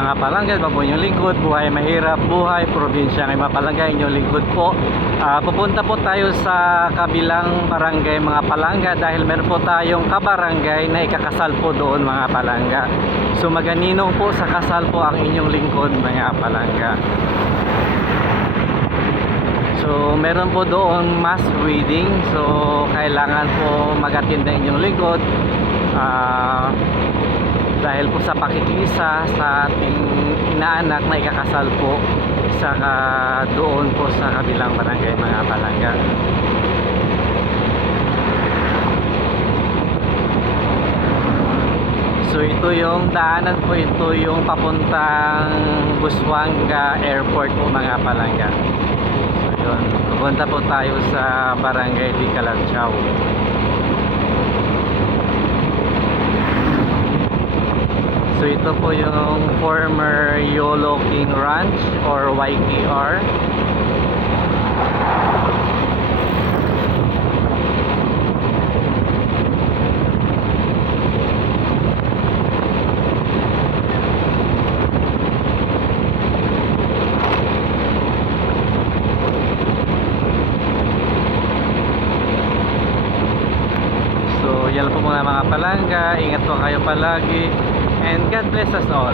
mga palangga, po inyong lingkod, buhay mahirap, buhay probinsya ng mga palangga, inyong lingkod po. Pupunta po tayo sa kabilang barangay mga palangga dahil meron po tayong kabarangay na ikakasal po doon mga palangga. So maganinong po sa kasal po ang inyong lingkod mga palangga. So meron po doon mass wedding, so kailangan po mag-attend na inyong lingkod dahil po sa pakikisa sa ating inaanak na ikakasal po sa doon po sa kabilang barangay mga palangga. So ito yung daanan po, ito yung papuntang Busuanga Airport po mga palangga. So yun, pupunta po tayo sa barangay di Calanchao. So ito po yung former Yolo King Ranch or YKR. So yan po muna mga palangga, ingat po kayo palagi. And God bless us all.